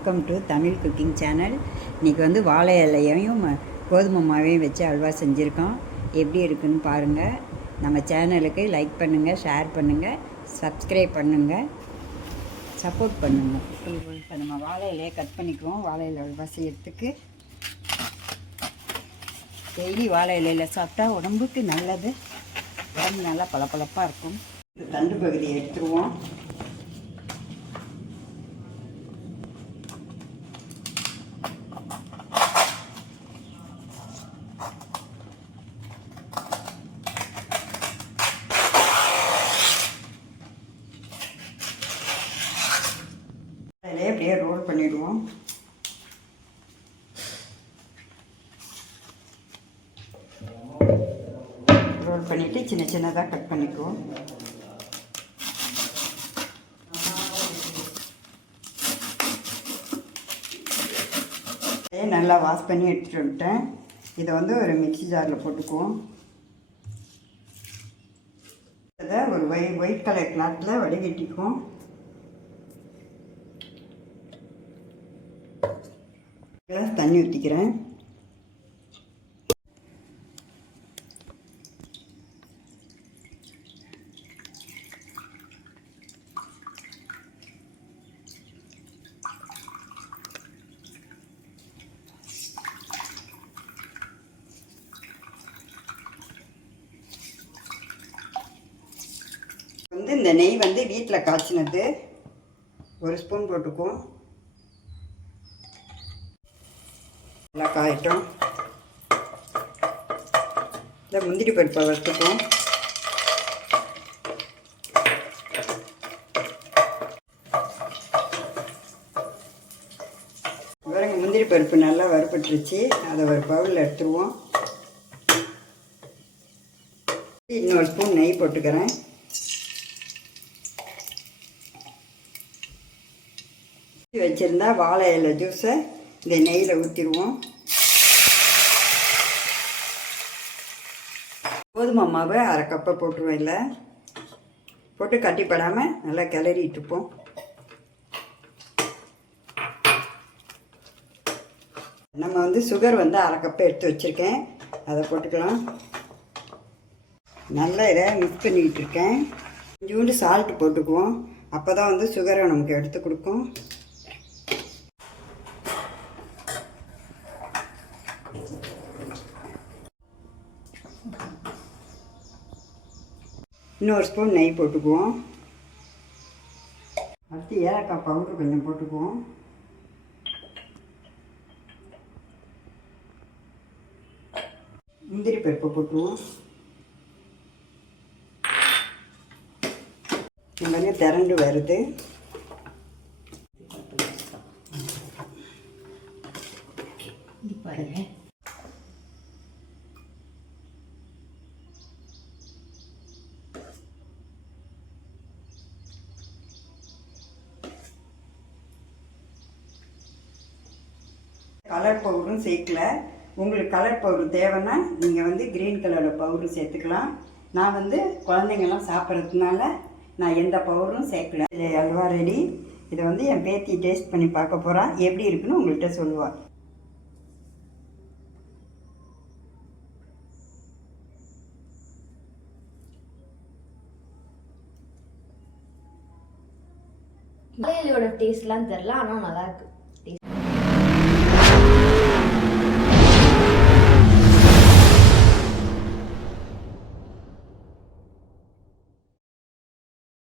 Welcome to Tamil cooking channel. இன்றைக்கி வந்து வாழை இலையையும் கோதுமை மாவையும் வச்சு அல்வா செஞ்சுருக்கோம். எப்படி இருக்குன்னு பாருங்கள். நம்ம சேனலுக்கு லைக் பண்ணுங்கள், ஷேர் பண்ணுங்கள், சப்ஸ்கிரைப் பண்ணுங்கள், சப்போர்ட் பண்ணுங்கள். இப்போ நம்ம வாழை இலையை கட் பண்ணிக்குவோம். வாழை இலை அல்வா செய்யறதுக்கு டெய்லி வாழை இலையில் சாப்பிட்டா உடம்புக்கு நல்லது. உடம்பு நல்லா பளபளப்பாக இருக்கும். தண்டு பகுதியை எடுத்துருவோம். அதிலே அப்படியே ரோல் பண்ணிடுவோம். ரோல் பண்ணிவிட்டு சின்ன சின்னதாக கட் பண்ணிக்குவோம். நல்லா வாஷ் பண்ணி எடுத்துகிட்டு வந்துட்டேன். இதை வந்து ஒரு மிக்ஸி ஜாரில் போட்டுக்குவோம். இதை ஒரு ஒயிட் கலர் கிளாத்தில் வடிகட்டிக்குவோம். தண்ணி ஊற்றிக்கிறேன். இந்த நெய் வந்து வீட்டில் காய்ச்சினது, ஒரு ஸ்பூன் போட்டுக்குவோம். நல்லா காயட்டும். இந்த முந்திரி பருப்பை வறுத்துக்குவோம். பாருங்க, முந்திரி பருப்பு நல்லா வறுபட்டுருச்சு. அதை ஒரு பவுலில் எடுத்துருவோம். இன்னொரு ஸ்பூன் நெய் போட்டுக்கிறேன். வச்சுருந்தா வாழை இலை ஜூஸை இந்த நெய்யில் ஊற்றிடுவோம். கோதுமை மாவு அரை கப்பை போட்டுருவோம். இல்லை போட்டு கட்டிப்படாமல் நல்லா கிளறிட்டுப்போம். நம்ம வந்து சுகர் வந்து அரை கப்பை எடுத்து வச்சுருக்கேன், அதை போட்டுக்கலாம். நல்லா இதை மிக்ஸ் பண்ணிக்கிட்டு இருக்கேன். கொஞ்சோண்டு சால்ட்டு போட்டுக்குவோம். அப்போ தான் வந்து சுகரை நமக்கு எடுத்து கொடுக்கும். இன்னொரு ஸ்பூன் நெய் போட்டுக்குவோம். அடுத்து ஏலக்காய் பவுடர் கொஞ்சம் போட்டுக்குவோம். முந்திரி பருப்பை போட்டுருவோம். கொஞ்சம் திரண்டு வருது. பாருங்க, கலர் பவுடரும் சேர்க்கல. உங்களுக்கு கலர் பவுடர் தேவைன்னா நீங்கள் வந்து க்ரீன் கலரில் பவுடர் சேர்த்துக்கலாம். நான் வந்து குழந்தைங்கள்லாம் சாப்பிட்றதுனால நான் எந்த பவுடரும் சேர்க்கல. இது அல்வா ரெடி. இதை வந்து என் பேத்தி டேஸ்ட் பண்ணி பார்க்க போகிறான். எப்படி இருக்குன்னு உங்கள்கிட்ட சொல்லுவாள். வாழை இலையோட டேஸ்ட்லாம் தெரியல, ஆனால் நல்லா இருக்கு.